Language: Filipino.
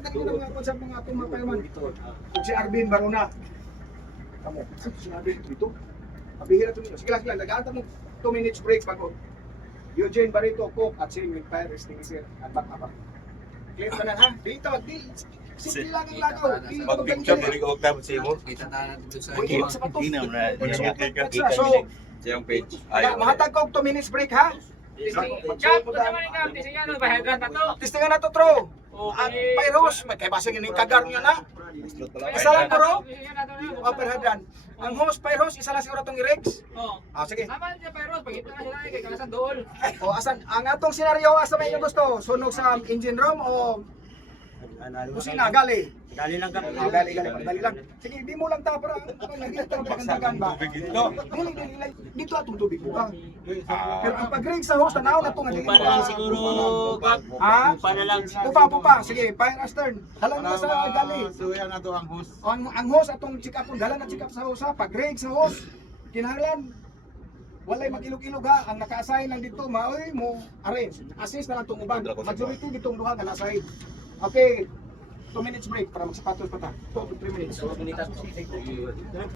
Kanina mga sa mga atong mapayman dito. Kung si Arvin Barona. Kamu, si Arvin dito. Mabihira to niyo. Sige lang, nag-aanta mo 2 minutes break bago. Eugene Barito, Cook at si Fire Extinguisher. At back. Clear ka na ha? Dito, simple lang ang lagaw. Mag-picture na rin ko tapos siya mo. Kita tayo dito sa Uy, sa pato. Hindi na muna. So, Siyang page. mahatag ko 2 minutes break ha? Jump, kung naman ikaw, tisingyan mo, bahedran na to. Testingan na to, Tro. Ang Okay. Pyros, may kaibasing yung kagar niya na. Isa lang po, Ro. Upper hadran. Ang host, Pyros, isa lang siguro itong i-rex. Oh. Sige. Naman siya, pero pagkita na sila, kay kalasan dool. O, asan? Ang atong senaryo, asa may gusto? Sunog sa engine room o kusina, gali? Dali lang kami. Gali. Dali lang. Sige, di mo lang ta para naging pagandagan ba? Dili. Dito atong tubig mo ka. Pero ang pag-rig sa host, tanaw na ito nga. Upa na lang siguro, Kap. Ha? Upa na lang. Pupa. Sige, fire astern. Halang na sa gali. So yan na to ang host. Ang host atong check up, dala na check up sa host ha. Pag-rig sa host, kinahanglan walay mag-ilog-ilog ha. Ang naka-assign lang dito, maoy mo arrange. Assist na lang itong uban. Majority ditong duha nga nasa-assign. Okay, 2 minutes break para magsapatos pa ta. 2 to 3 minutes.